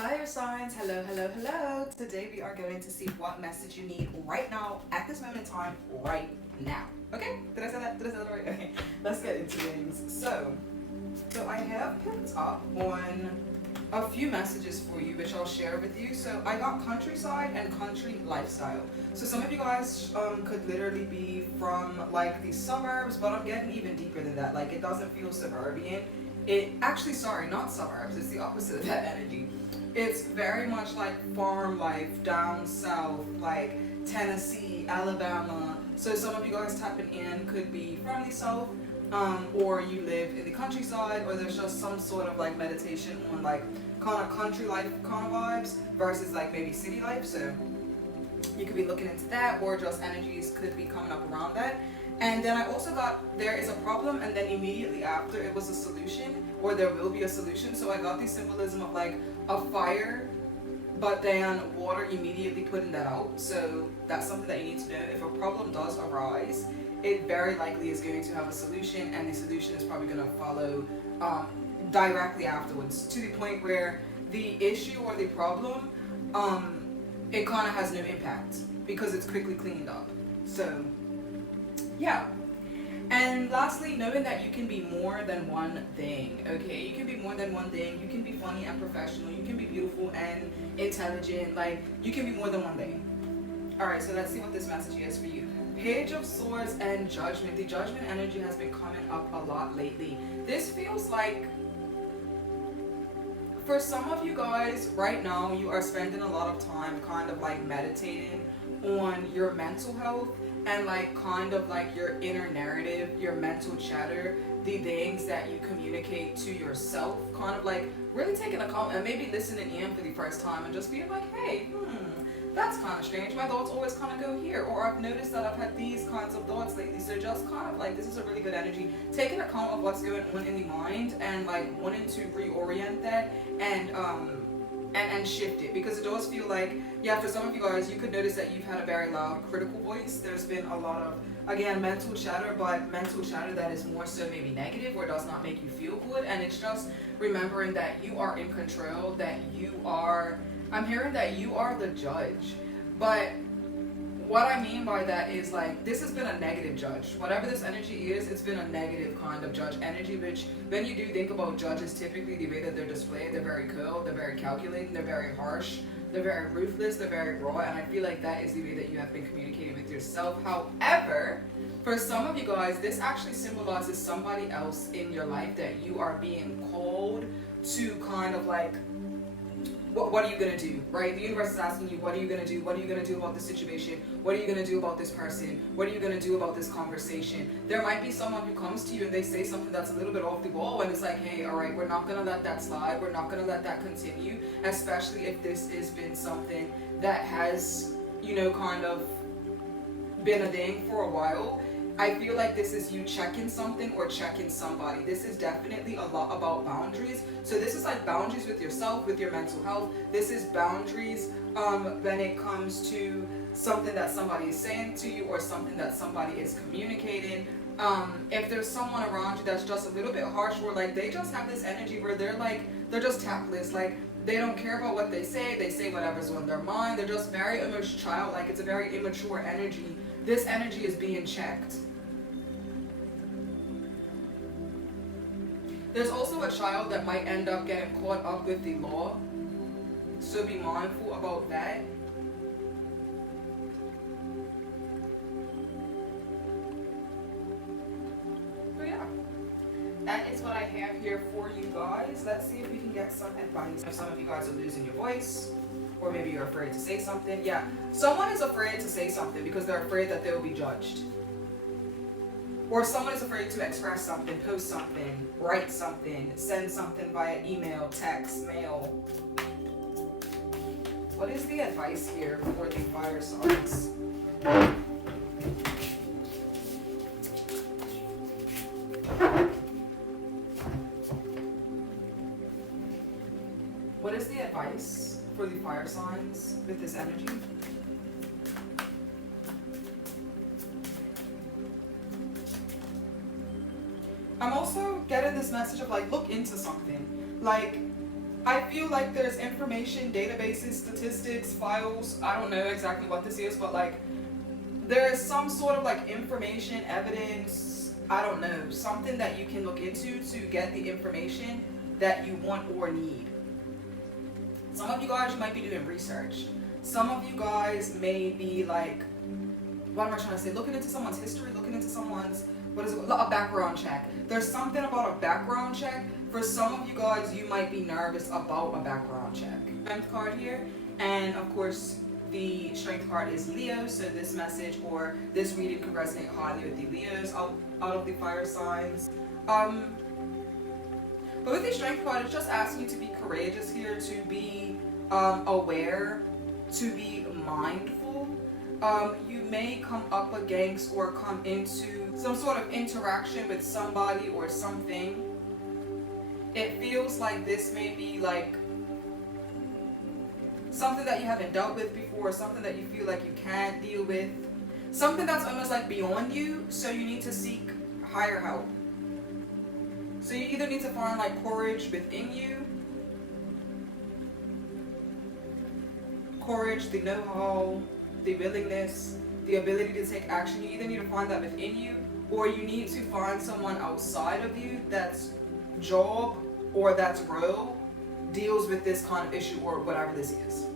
Fire signs, hello, hello, hello. Today we are going to see what message you need right now, at this moment in time, right now. Okay? Did I say that? Did I say that right? Okay. Let's get into things. So I have picked up on a few messages for you, which I'll share with you. So I got countryside and country lifestyle. So some of you guys could literally be from like the suburbs, but I'm getting even deeper than that. Like it doesn't feel suburban. It actually, sorry, not suburbs. It's the opposite of that energy. It's very much like farm life down south, like Tennessee, Alabama. So some of you guys tapping in could be from the south, or you live in the countryside, or there's just some sort of like meditation on like kind of country life kind of vibes versus like maybe city life. So you could be looking into that, or just energies could be coming up around that. And then I also got there is a problem, and then immediately after it was a solution, or there will be a solution. So I got the symbolism of like a fire, but then water immediately putting that out. So that's something that you need to know. If a problem does arise, it very likely is going to have a solution, and the solution is probably going to follow directly afterwards, to the point where the issue or the problem, it kind of has no impact because it's quickly cleaned up. So yeah. And lastly, knowing that you can be more than one thing. Okay, you can be more than one thing. You can be funny and professional. You can be beautiful and intelligent. Like, you can be more than one thing. Alright, so let's see what this message is for you. Page of Swords and Judgment. The Judgment energy has been coming up a lot lately. This feels like, for some of you guys right now, you are spending a lot of time kind of like meditating on your mental health, and like kind of like your inner narrative, your mental chatter, the things that you communicate to yourself, kind of like really taking account and maybe listening in for the first time and just being like, hey, that's kind of strange. My thoughts always kind of go here, or I've noticed that I've had these kinds of thoughts lately. So just kind of like, this is a really good energy, taking account of what's going on in the mind and like wanting to reorient that and shift it, because it does feel like, yeah, for some of you guys, you could notice that you've had a very loud critical voice. There's been a lot of, again, mental chatter, but mental chatter that is more so maybe negative or does not make you feel good. And it's just remembering that you are in control, that you are, I'm hearing that you are the judge. But what I mean by that is like, this has been a negative judge. Whatever this energy is, it's been a negative kind of judge energy, which when you do think about judges, typically the way that they're displayed, they're very cold, they're very calculating, they're very harsh, they're very ruthless, they're very raw, and I feel like that is the way that you have been communicating with yourself. However, for some of you guys, this actually symbolizes somebody else in your life that you are being called to kind of like, what are you going to do, right? The universe is asking you, what are you going to do? What are you going to do about this situation? What are you going to do about this person? What are you going to do about this conversation? There might be someone who comes to you and they say something that's a little bit off the wall, and it's like, hey, all right, we're not going to let that slide. We're not going to let that continue, especially if this has been something that has, kind of been a thing for a while. I feel like this is you checking something or checking somebody. This is definitely a lot about boundaries. So this is like boundaries with yourself, with your mental health. This is boundaries when it comes to something that somebody is saying to you or something that somebody is communicating. If there's someone around you that's just a little bit harsh, or like they just have this energy where they're just tactless, like they don't care about what they say whatever's on their mind, they're just very almost childlike. It's a very immature energy. This energy is being checked. There's also a child that might end up getting caught up with the law, so be mindful about that. So yeah, that is what I have here for you guys. Let's see if we can get some advice. If some of you guys are losing your voice, or maybe you're afraid to say something. Yeah, someone is afraid to say something because they're afraid that they will be judged. Or someone is afraid to express something, post something, write something, send something via email, text, mail. What is the advice here for the fire signs? What is the advice for the fire signs with this energy? I'm also getting this message of like, look into something. Like, I feel like there's information, databases, statistics, files. I don't know exactly what this is, but like there is some sort of like information, evidence, I don't know, something that you can look into to get the information that you want or need. Some of you guys, you might be doing research. Some of you guys may be like, what am I trying to say? Looking into someone's history, looking into someone's, what is it? A background check. There's something about a background check. For some of you guys, you might be nervous about a background check. Strength card here, and of course, the strength card is Leo, so this message or this reading could resonate highly with the Leos out of the fire signs. But with the strength card, it's just asking you to be courageous here, to be aware, to be mindful. You may come up against or come into some sort of interaction with somebody or something. It feels like this may be like something that you haven't dealt with before, something that you feel like you can't deal with, something that's almost like beyond you, so you need to seek higher help. So you either need to find like courage within you, courage, the know-how, the willingness, the ability to take action. You either need to find that within you, or you need to find someone outside of you that's job or that's role deals with this kind of issue or whatever this is.